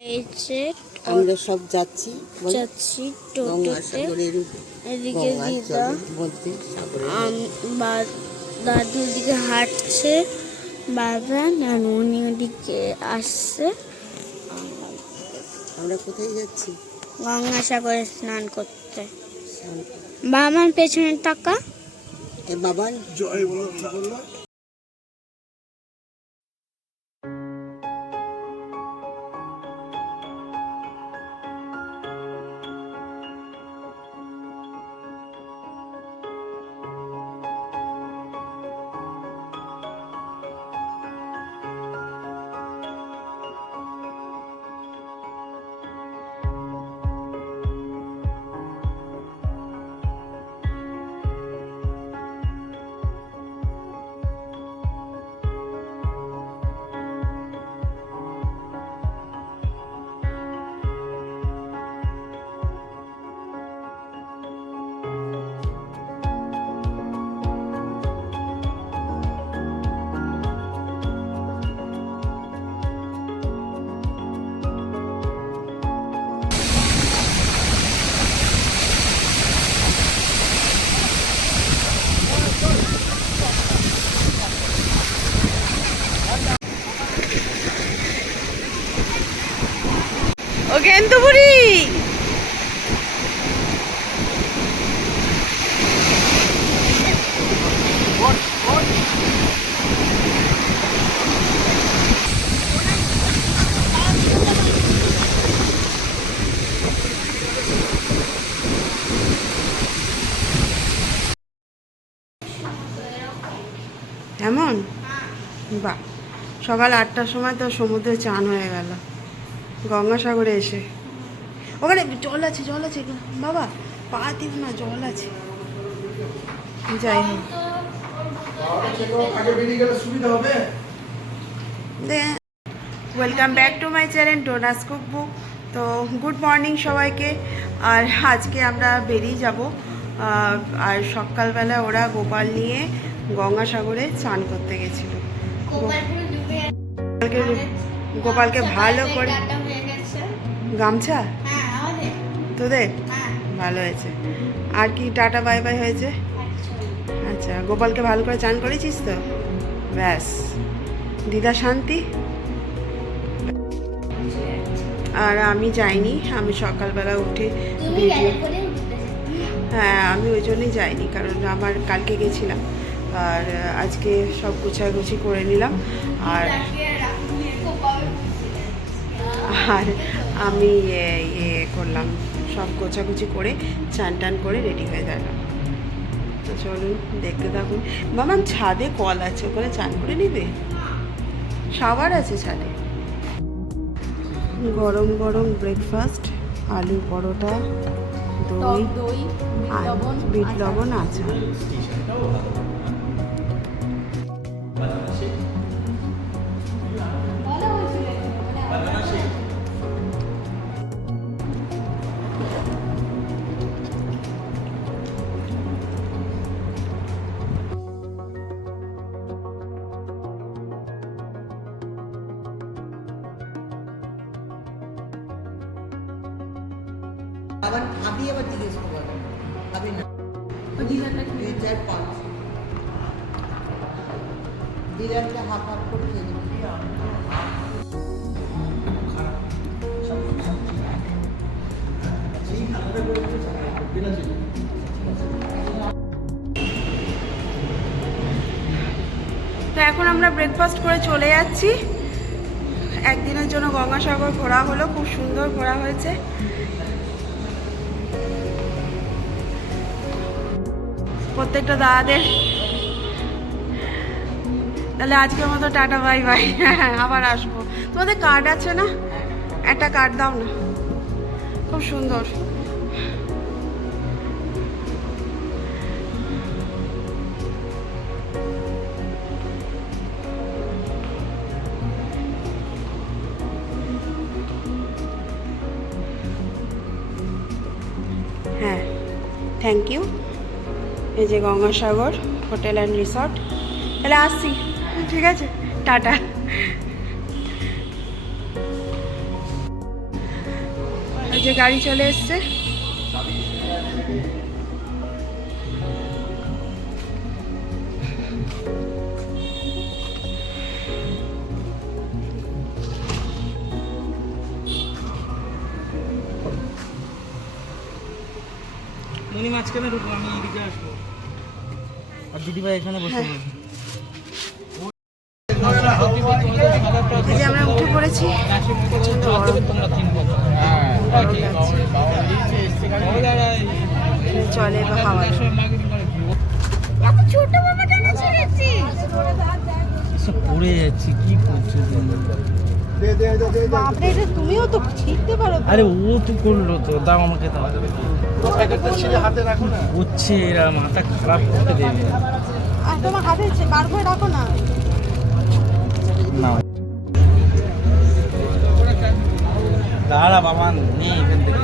এই যে আমরা সব যাচ্ছি যাচ্ছি টোটোতে। এদিকে দিদা। দাদু ওদিকে হাঁটছে বাবা উনি ওদিকে আসছে। আমরা কোথায় যাচ্ছি? গঙ্গাসাগরে স্নান করতে। স্নান করতে। বাবার পেছনে টাকা? বাবা বাবান ও এমন বাহ, সকাল আটটার সময় তো সমুদ্রে চান হয়ে গেল। গঙ্গাসাগরে এসে। ওখানে জল আছে জল আছে বাবা, পা দিব না, জল আছে। যাই হোক। Welcome back to my channel Donna's cookbook তো গুড মর্নিং সবাইকে। আর আজকে আমরা বেরিয়ে যাব। আর সকালবেলা ওরা গোপাল নিয়ে গঙ্গাসাগরে চান করতে গেছিল। গোপালকে গোপালকে ভালো করে গামছা? তোদের? ভালো হয়েছে। আর কি টাটা বাই বাই হয়েছে? আচ্ছা গোপালকে ভালো করে চান করেছিস তো? ব্যাস। দিদা শান্তি? আর আমি যাইনি আমি সকালবেলা উঠে ভিডিও হ্যাঁ আমি ওই জন্যই যাইনি কারণ আমার কালকে গেছিলাম। আর আজকে সব গুছাগুছি করে নিলাম। আর আর আমি ইয়ে করলাম। সব গোছাগুছি করে চান টান করে রেডি হয়ে গেলাম। তো চলুন দেখতে থাকুন। মামাম ছাদে কল আছে ওখানে চান করে নিবে? সাবার আছে ছাদে। গরম গরম ব্রেকফাস্ট আলু পরোটা দই দই আর বিট লবণ আচার। খাবি আবার জিজ্ঞেস করব খাবি না। তো এখন আমরা ব্রেকফাস্ট করে চলে যাচ্ছি। একদিনের জন্য গঙ্গাসাগর ঘোরা হলো, খুব সুন্দর ঘোরা হয়েছে। প্রত্যেকটা দাদাদের। তাহলে আজকের মতো টাটা, বাই বাই। আবার আসব। তোমাদের কার্ড আছে না? একটা কার্ড দাও না। খুব সুন্দর। হ্যাঁ থ্যাংক ইউ এই যে গঙ্গাসাগর, হোটেল অ্যান্ড রিসর্ট তাহলে আসছি। ঠিক আছে? টাটা। এই যে গাড়ি চলে এসছে। মাঝখানে ঢুকবো আমি আর দিদিভাই এখানে বসে হ্যাঁ। বলছে এই যে আমরা উঠে পড়েছি প্রচণ্ড গরম। চলে বা হাওয়া ছোট বাবা কেন ছেড়েছিস পড়ে যাচ্ছি কি করছে বাপরে এটা তুমিও তো ছিঁড়তে পারো আরে ও তো করল তো দাও আমাকে দাও। হচ্ছে এরা মাথা খারাপ করতে দেবে আর তোমার হাতে বার করে রাখো না। না। দাঁড়া বাবা নেই এখান থেকে।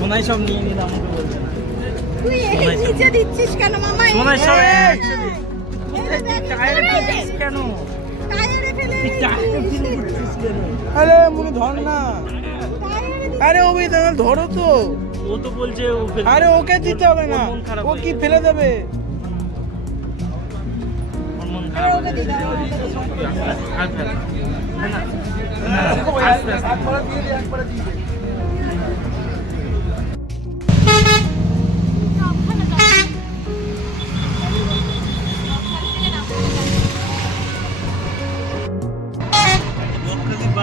সোনাই সব নিয়ে নিলে আমাকে বলছে না তুই সোনাই নিচে দিচ্ছিস কেন মামা? সোনাই সব। এই, একসাথে। কোথায় তুই টায়ারে ফেলছিস কেন? টায়ারে ফেলে তুই টায়ারে ফেলে দিচ্ছিস কেন? আরে মনে ধর না। আরে ওকে তাহলে ধরো তো। ও তো বলছে ও আরে ওকে দিতে হবে না। ও কি ফেলে দেবে।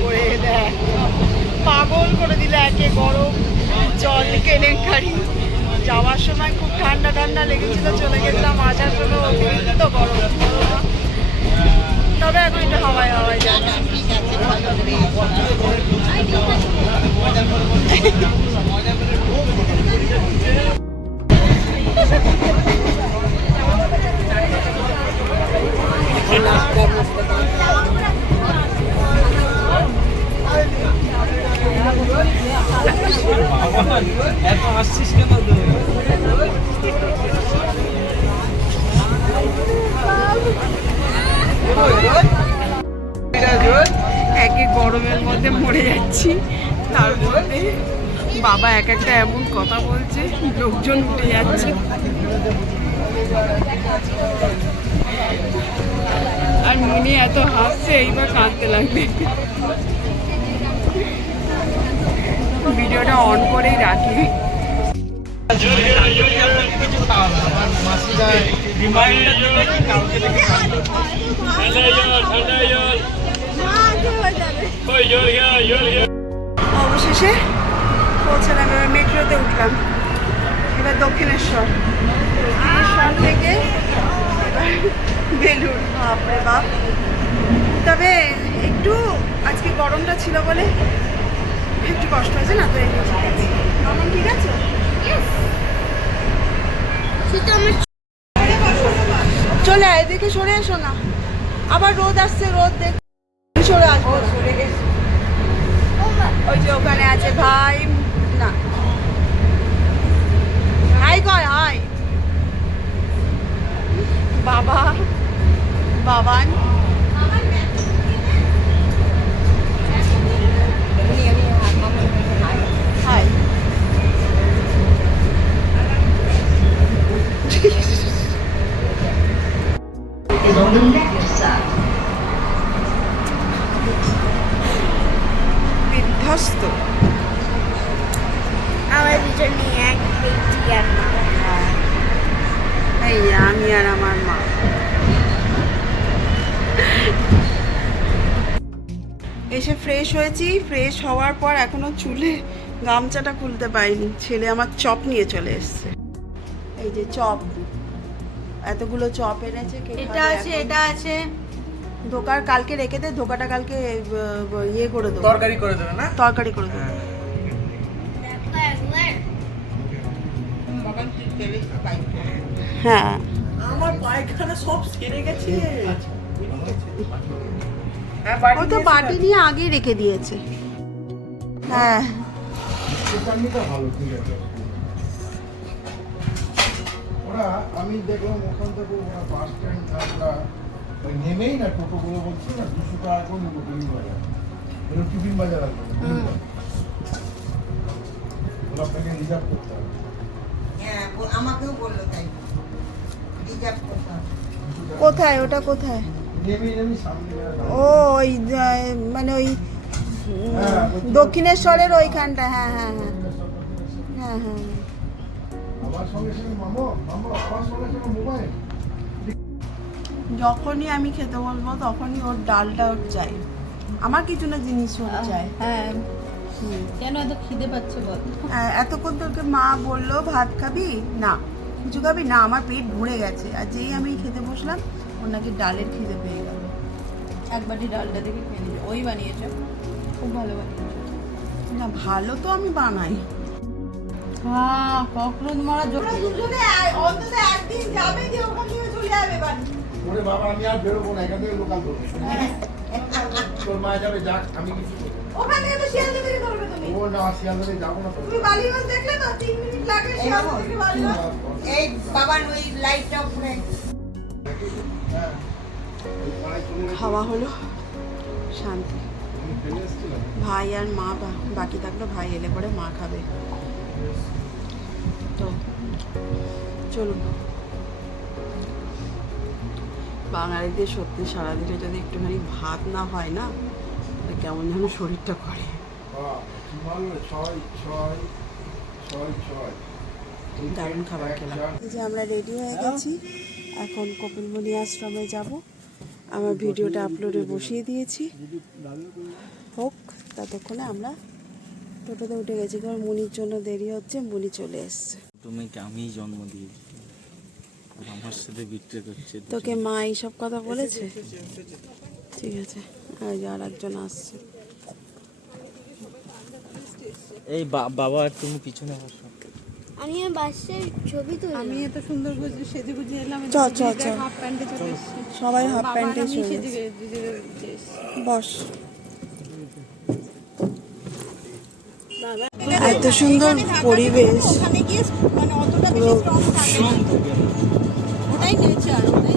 করে দেয় পাগল করে দিলে একে গরম জল কেলেঙ্কারি যাওয়ার সময় খুব ঠান্ডা ঠান্ডা লেগেছিল, চলে গেছিলাম আসার সময় অতিরিক্ত গরম। তবে এখন একটু হাওয়ায় হাওয়ায় যাচ্ছে একে গরমের মধ্যে মরে যাচ্ছি। তার মধ্যে বাবা এক একটা এমন কথা বলছে, লোকজন উঠে যাচ্ছে। আর মনি এত হাসছে, এইবার কাঁদতে লাগবে ভিডিওটা অন করেই রাখি। অবশেষে পৌঁছালাম, এবার মেট্রোতে উঠলাম। এবার দক্ষিণেশ্বর। দক্ষিণেশ্বর থেকে এবার বেলুর বাপরে বাপ। তবে একটু আজকে গরমটা ছিল বলে একটু কষ্ট হয়েছে না? তো এমনি ঠিক আছে। মামা ঠিক আছে? চলে আয় এদিকে সরে এসো না। আবার রোদ আসছে রোদ দেখ সরে আসব সরে গেছে ওই যে ওখানে আছে ভাই না। হাই কর হাই। বাবা বাবান হাই বিধ্বস্ত আমার দুজনে এক ব্যক্তি আর মা এই যে আমি আর আমার মা এসে ফ্রেশ হয়েছি ফ্রেশ হওয়ার পর এখনও চুলে গামছাটা খুলতে পারিনি। ছেলে আমার চপ নিয়ে চলে এসছে। এই যে চপ। এতগুলো চপ এনেছে এটা আছে এটা আছে। ধোকার কালকে রেখে দে ধোকাটা কালকে ইয়ে করে দেবো। তরকারি করে দেবে না? তরকারি করে দেবো। হ্যাঁ। আমার পায়খানা সব সেরে গেছে। হ্যাঁ ও তো বাটি নিয়ে আগেই রেখে দিয়েছে। হ্যাঁ। ভালো ঠিক আছে। ওরা আমি দেখলাম ওখান থেকে ওরা বাস স্ট্যান্ড ওই নেমেই না টোটোগুলো বলছে না দুশো টাকা করে নেব টিফিন বাজার। এরকম টিফিন বাজার আসবে ওরা আপনাকে রিজার্ভ করতে হবে। হ্যাঁ আমাকেও বলল তাই। রিজার্ভ করতে হবে। কোথায়? ওটা কোথায়? ও ওই মানে ওই হ্যাঁ, দক্ষিণেশ্বরের ওইখানটা। হ্যাঁ হ্যাঁ। হ্যাঁ হ্যাঁ হ্যাঁ। যখনই আমি খেতে বলব তখনই ওর ডালটা ওর চাই। আমার কিছু না জিনিস ওর চাই। হ্যাঁ। কেন এত খিদে পাচ্ছে বল? হ্যাঁ, এতক্ষণ তোকে মা বলল ভাত খাবি? না। কিছু খাবি? না আমার পেট ভরে গেছে। আর যেই আমি খেতে বসলাম ওর নাকি ডালের খিদে পেয়ে গেল। এক বাটি ডালটা দেখে খেয়ে নিবে ওই বানিয়েছে। খুব ভালো বানিয়েছে। না ভালো তো আমি বানাই। হ্যাঁ ককরোচ মারা জোর দুজনে অন্তত একদিন যাবে যে ওখান থেকে চলে যাবে বাড়ি। ওরে বাবা আমি আর বেরোবো না এখান থেকে লোকাল ধরবো তোর মা যাবে যাক আমি কিছু করব ওখান থেকে তো করবে তুমি। ও না শিয়ালদারে যাব না। তুমি বালিগঞ্জ দেখলে তো? তিন মিনিট লাগে শিয়ালদা থেকে বালিগঞ্জ এই বাবার ওই লাইটটা হ্যাঁ। খাওয়া হলো। শান্তি। ভাই আর মা বা- বাকি থাকল ভাই এলে পরে মা খাবে। তো চলুন। বাঙালিদের সত্যি সারাদিনে যদি একটুখানি ভাত না হয় না তাহলে কেমন যেন শরীরটা করে। দারুণ খাবার খেলাম। যে আমরা রেডি হয়ে গেছি এখন কপিলমণি আশ্রমে যাব। আমার ভিডিওটা আপলোডে বসিয়ে দিয়েছি। হোক ততক্ষণে আমরা টোটোতে উঠে গেছি কারণ মুনির জন্য দেরি হচ্ছে মুনি চলে এসছে। তুমি আমিই জন্ম দিয়েছি। আমার সাথে বিট্রে করছে তোকে মা এইসব কথা বলেছে? ঠিক আছে আর একজন আসছে। এই বাবা আর তুমি পিছনে বসো। আমি বাসের ছবি তুলি আমি এত সুন্দর বুঝে সেজে গুজে এলাম চ চ চ। হাফ প্যান্টে চলে সবাই হাফ প্যান্টে চলে সেজে। গুজে। বস। এত সুন্দর পরিবেশ। মানে ওটাই নেচার ওটাই।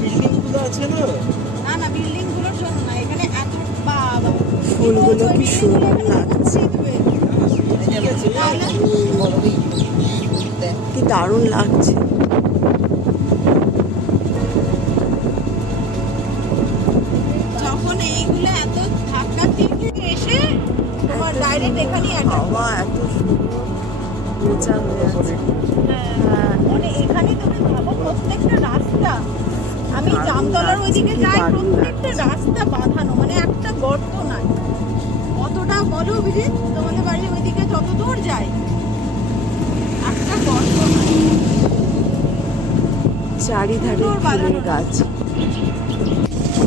বিল্ডিংগুলো আছে না? না না বিল্ডিংগুলোর জন্য না এখানে এত বাবা ফুলগুলো কি সুন্দর লাগছে। কি দারুণ লাগছে। ডাইরেক্ট এখানেই এত সুন্দর। হয়ে মানে এখানে তুমি ভাবো প্রত্যেকটা রাস্তা আমি জামতলার ওইদিকে যাই প্রত্যেকটা রাস্তা। বাঁধানো মানে একটা গর্ত নাই। কতটা বলো তোমাদের বাড়ির ওইদিকে যত দূর যায় একটা গর্ত নাই। চারিধারে। গাছ।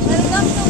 ওয়েলকাম টু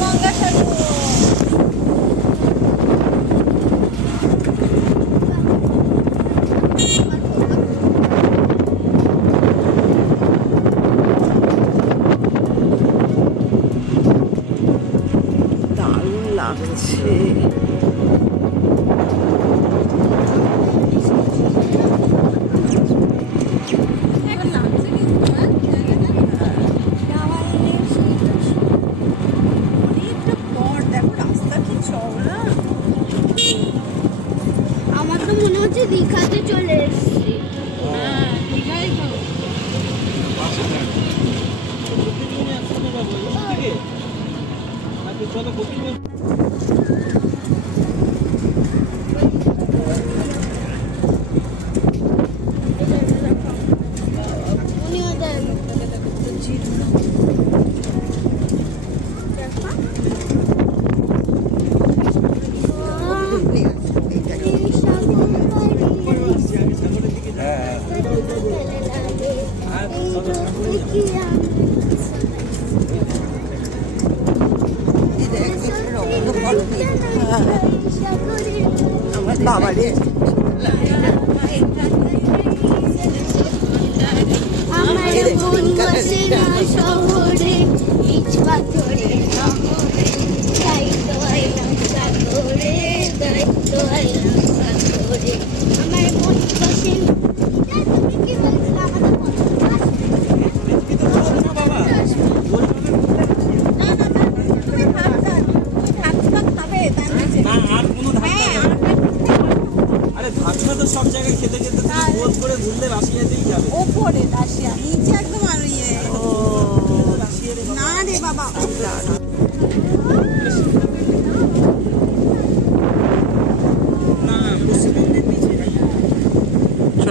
你说的不对。শহরে ইচ পাথরে।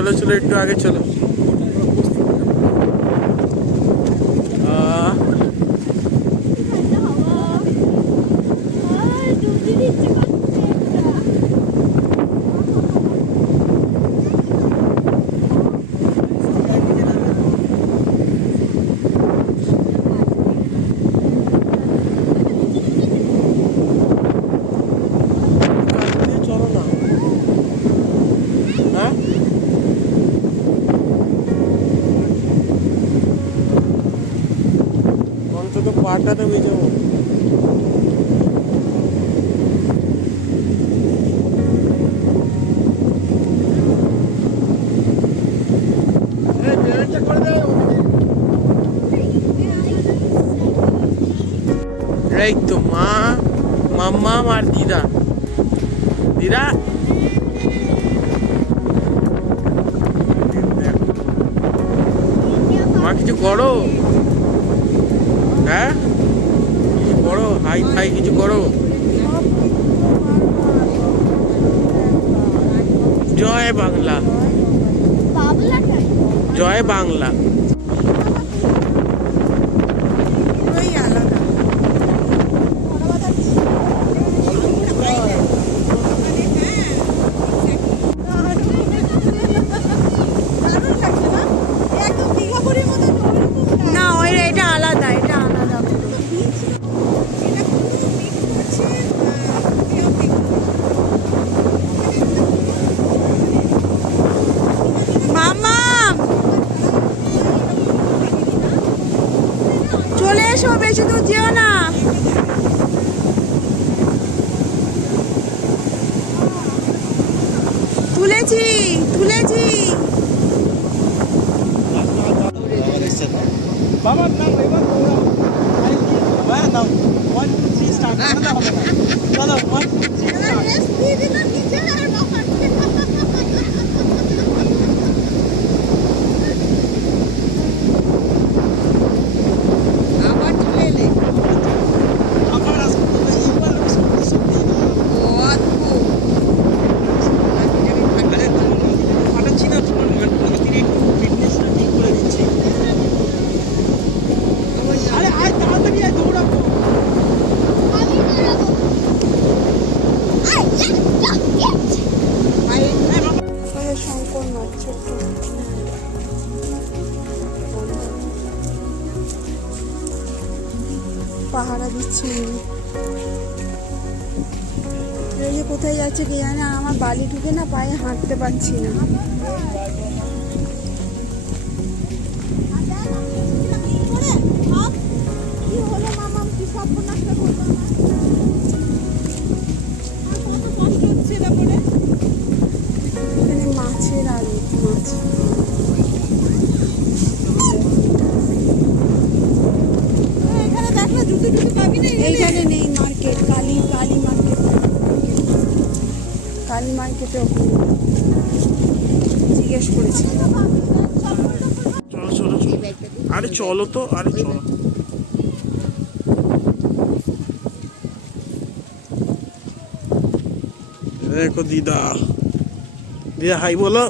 চলো চলো একটু আগে চলো। ঘণ্টা নেমে যাব এই তো মা মাম্মা আর দিদা। দিদা? মা কিছু করো? হ্যাঁ? ভাই ফাই কিছু করো? জয় বাংলা। জয় বাংলা। এসো বেশি দূর যেও না। তুলেছি তুলেছি। বাবার নাম এবার ওয়ান টু থ্রি স্টার্ট চলো ওয়ান টু করতে পারছি না। চলো তো আরে চলো। দেখো দিদা। দিদা হাই বলো।